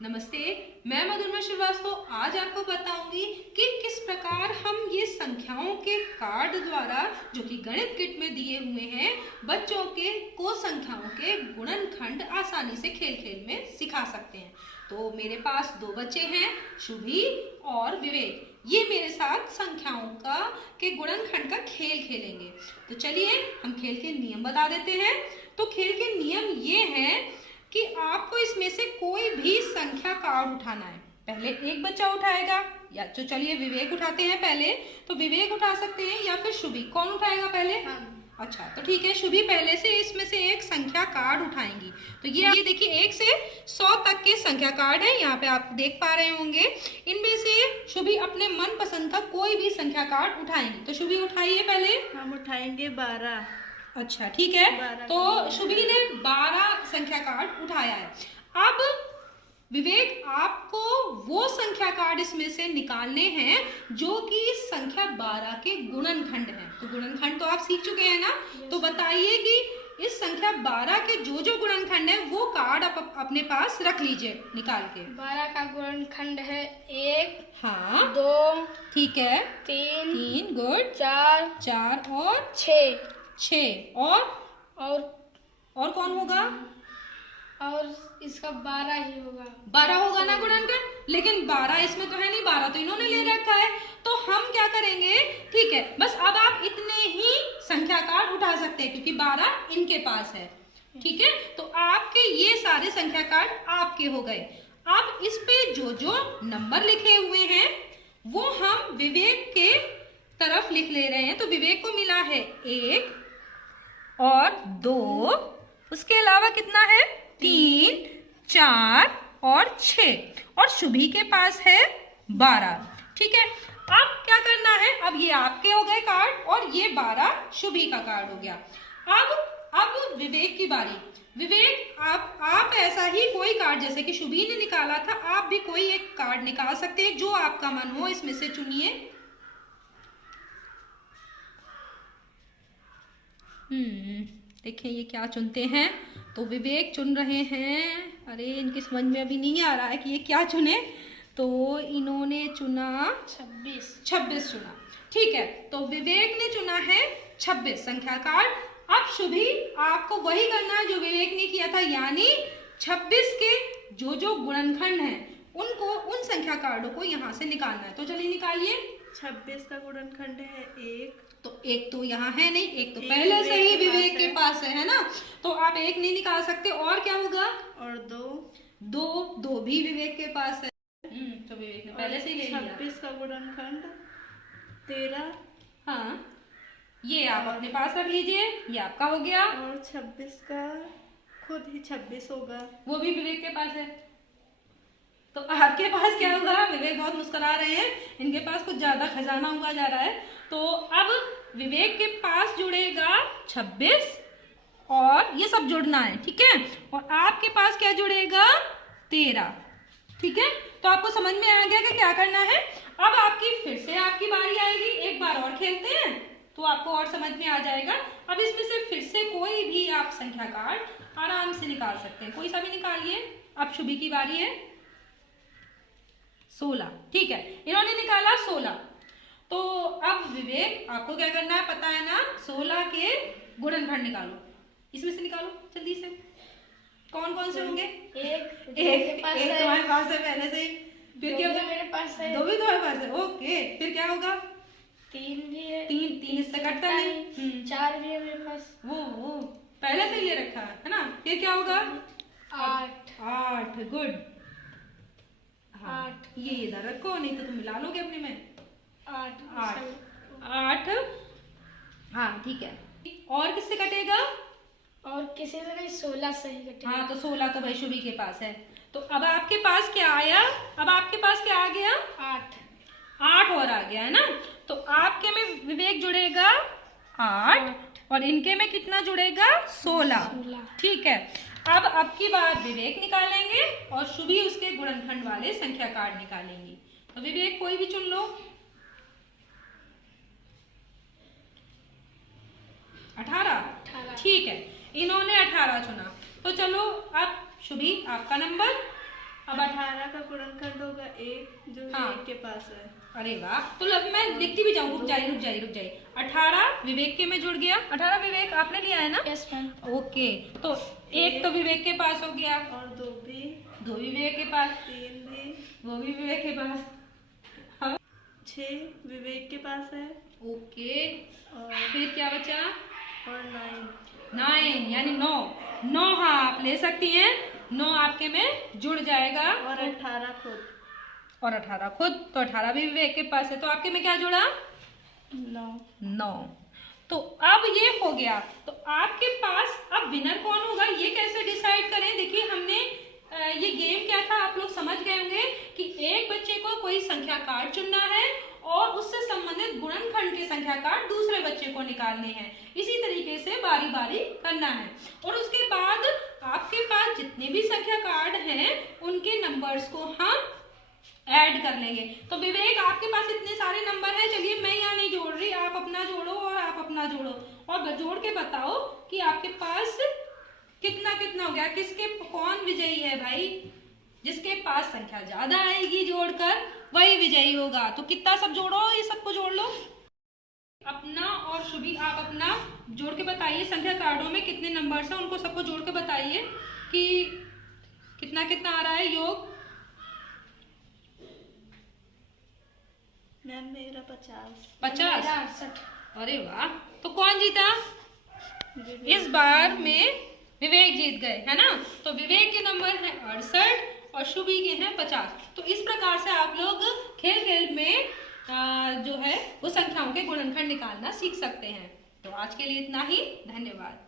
नमस्ते, मैं मधुरमा श्रीवास्तव आज आपको बताऊंगी कि किस प्रकार हम ये संख्याओं के कार्ड द्वारा जो कि गणित किट में दिए हुए हैं बच्चों को संख्याओं के गुणनखंड आसानी से खेल खेल में सिखा सकते हैं। तो मेरे पास दो बच्चे हैं, शुभी और विवेक। ये मेरे साथ संख्याओं के गुणनखंड का खेल खेलेंगे। तो चलिए हम खेल के नियम बता देते हैं। तो खेल के नियम ये हैं कि आपको इसमें से कोई भी संख्या कार्ड उठाना है। पहले एक बच्चा उठाएगा, या तो चलिए विवेक उठाते हैं पहले। तो विवेक उठा सकते हैं या फिर शुभी, कौन उठाएगा पहले? अच्छा, तो ठीक है, शुभी पहले से इसमें से एक संख्या कार्ड उठाएंगी। तो ये देखिए 1 से 100 तक के संख्या कार्ड है, यहाँ पे आप देख पा रहे होंगे। इनमें से शुभी अपने मन पसंद का कोई भी संख्या कार्ड उठाएंगी। तो शुभी उठाइए पहले। हम उठाएंगे 12। अच्छा ठीक है, तो शुभी ने 12 संख्या कार्ड उठाया है। अब विवेक आपको वो संख्या कार्ड इसमें से निकालने हैं जो कि संख्या 12 के गुणनखंड हैं। तो गुणनखंड तो आप सीख चुके हैं ना, तो बताइए कि इस संख्या 12 के जो गुणनखंड है वो कार्ड आप अपने पास रख लीजिए निकाल के। 12 का गुणनखंड है 1, हाँ 2, ठीक है, 3 गुड, 4 और 6 और कौन होगा? और इसका 12 ही होगा। 12 होगा ना गुणनखंड, लेकिन 12 इसमें तो है नहीं, 12 तो इन्होंने ले रखा है। तो हम क्या करेंगे, ठीक है, बस अब आप इतने ही संख्या कार्ड उठा सकते हैं क्योंकि 12 इनके पास है। ठीक है, तो आपके ये सारे संख्या कार्ड आपके हो गए। अब इस पे जो नंबर लिखे हुए हैं वो हम विवेक के तरफ लिख ले रहे हैं। तो विवेक को मिला है 1 और 2, उसके अलावा कितना है 3, 4 और 6, और शुभी के पास है 12। ठीक है, अब क्या करना है, अब ये आपके हो गए कार्ड और ये 12 शुभी का कार्ड हो गया। अब विवेक की बारी। विवेक आप ऐसा ही कोई कार्ड, जैसे कि शुभी ने निकाला था, आप भी कोई एक कार्ड निकाल सकते हैं जो आपका मन हो, इसमें से चुनिए। देखिए ये क्या चुनते हैं। तो विवेक चुन रहे हैं, अरे इनकी समझ में अभी नहीं आ रहा है कि ये क्या चुने। तो इन्होंने चुना 26 चुना। ठीक है, तो विवेक ने चुना है 26 संख्या कार्ड। अब शुभी आपको वही करना है जो विवेक ने किया था, यानी 26 के जो गुणनखंड हैं उन संख्या कार्डों को यहाँ से निकालना है। तो चलिए निकालिए। 26 का गुणनखंड है 1। तो एक तो यहाँ है नहीं, एक तो पहले से ही विवेक के पास है ना, तो आप एक नहीं निकाल सकते। और क्या होगा? और 2 भी विवेक के पास है। तो विवेक ने पहले से ही ले लिया। 26 का गुणनखंड 13। हाँ, ये आप अपने पास रख लीजिए, ये आपका हो गया। और 26 का खुद ही 26 होगा, वो भी विवेक के पास है। तो आपके पास क्या होगा? विवेक बहुत मुस्कुरा रहे हैं, इनके पास कुछ ज्यादा खजाना हुआ जा रहा है। तो अब विवेक के पास जुड़ेगा 26 और ये सब जुड़ना है, ठीक है। और आपके पास क्या जुड़ेगा? 13। ठीक है, तो आपको समझ में आ गया कि क्या करना है। अब फिर से आपकी बारी आएगी, एक बार और खेलते हैं तो आपको और समझ में आ जाएगा। अब इसमें से फिर से कोई भी आप संख्या कार्ड आराम से निकाल सकते हैं, कोई सा भी निकालिए। अब शुभी की बारी है। 16, ठीक है, इन्होंने निकाला 16। तो अब विवेक आपको क्या करना है पता है ना, 16 के गुणनखंड निकालो। इसमें से निकालो जल्दी से। कौन कौन से होंगे? एक तुम्हारे पास है पहले से ही। फिर क्या होगा? मेरे पास है। 2 भी तुम्हारे पास है, ओके। फिर क्या होगा? 3 भी है। 3 इससे कटता नहीं। 4 भी है मेरे पास। वो पहले से ले रखा है ना। फिर क्या होगा? 8, गुड। 8 ये इधर रखो, नहीं तो तुम मिला लोगे अपने में। 8 हाँ ठीक है। और किससे कटेगा? और किसी से नहीं, 16 से ही कटेगा। हाँ, तो 16 तो भाई शुभी के पास है। तो अब आपके पास क्या आया? अब आपके पास क्या आ गया? 8 और आ गया है ना। तो आपके में विवेक जुड़ेगा 8 और इनके में कितना जुड़ेगा? 16। ठीक है, अब की बार विवेक निकालेंगे और शुभी उसके गुणनखंड वाले संख्या कार्ड निकालेंगी। तो विवेक कोई भी चुन लो। 18, ठीक है, इन्होंने 18 चुना। तो चलो अब शुभी आपका नंबर। अब 18 का गुणनखंड होगा 1 जो हाँ। विवेक के पास है। अरे वाह, तो मैं लिखती भी जाऊँ। रुक जाइए। 18 विवेक के में जुड़ गया। 18 विवेक आपने लिया है ना? Yes ma'am. ओके, तो 1 तो विवेक के पास हो गया, और 2 भी, 2 भी विवेक के पास, 3 भी, वो भी विवेक के पास। 6 विवेक के पास है, ओके, और फिर क्या बचा? 9 यानी 9 हाँ आप ले सकती हैं। 9 आपके में जुड़ जाएगा, और 18 खुद। और 18 खुद, तो 18 भी विवेक के पास है, तो आपके में क्या जुड़ा? 9। तो अब ये हो गया। तो आपके पास अब विनर कौन होगा ये कैसे डिसाइड करें? देखिए हमने ये गेम क्या था आप लोग समझ गए होंगे कि एक बच्चे को कोई संख्या कार्ड चुनना है और उससे संबंधित गुणनखंड के संख्या कार्ड दूसरे बच्चे को निकालने हैं। इसी तरीके से बारी बारी करना है और उसके बाद आपके पास जितने भी संख्या कार्ड हैं उनके नंबर्स को हम ऐड कर लेंगे। तो विवेक आपके पास इतने सारे नंबर हैं, चलिए मैं यहाँ नहीं जोड़ रही, आप अपना जोड़ो और आप अपना जोड़ो और जोड़ के बताओ कि आपके पास कितना कितना हो गया, किसके कौन विजयी है भाई। जिसके पास संख्या ज्यादा आएगी जोड़कर वही विजयी होगा। तो कितना सब जोड़ो, ये सबको जोड़ लो अपना। और शुभी आप अपना जोड़ के बताइए संख्या कार्डों में कितने नंबर्स हैं, उनको सबको जोड़ के बताइए कि कितना कितना आ रहा है योग। मैम मेरा 50। 50। 68। अरे वाह, तो कौन जीता? विवेक। इस बार में विवेक जीत गए, है ना? तो विवेक के नंबर है 68 और शुभी के हैं 50। तो इस प्रकार से आप लोग खेल खेल में जो है वो संख्याओं के गुणनखंड निकालना सीख सकते हैं। तो आज के लिए इतना ही, धन्यवाद।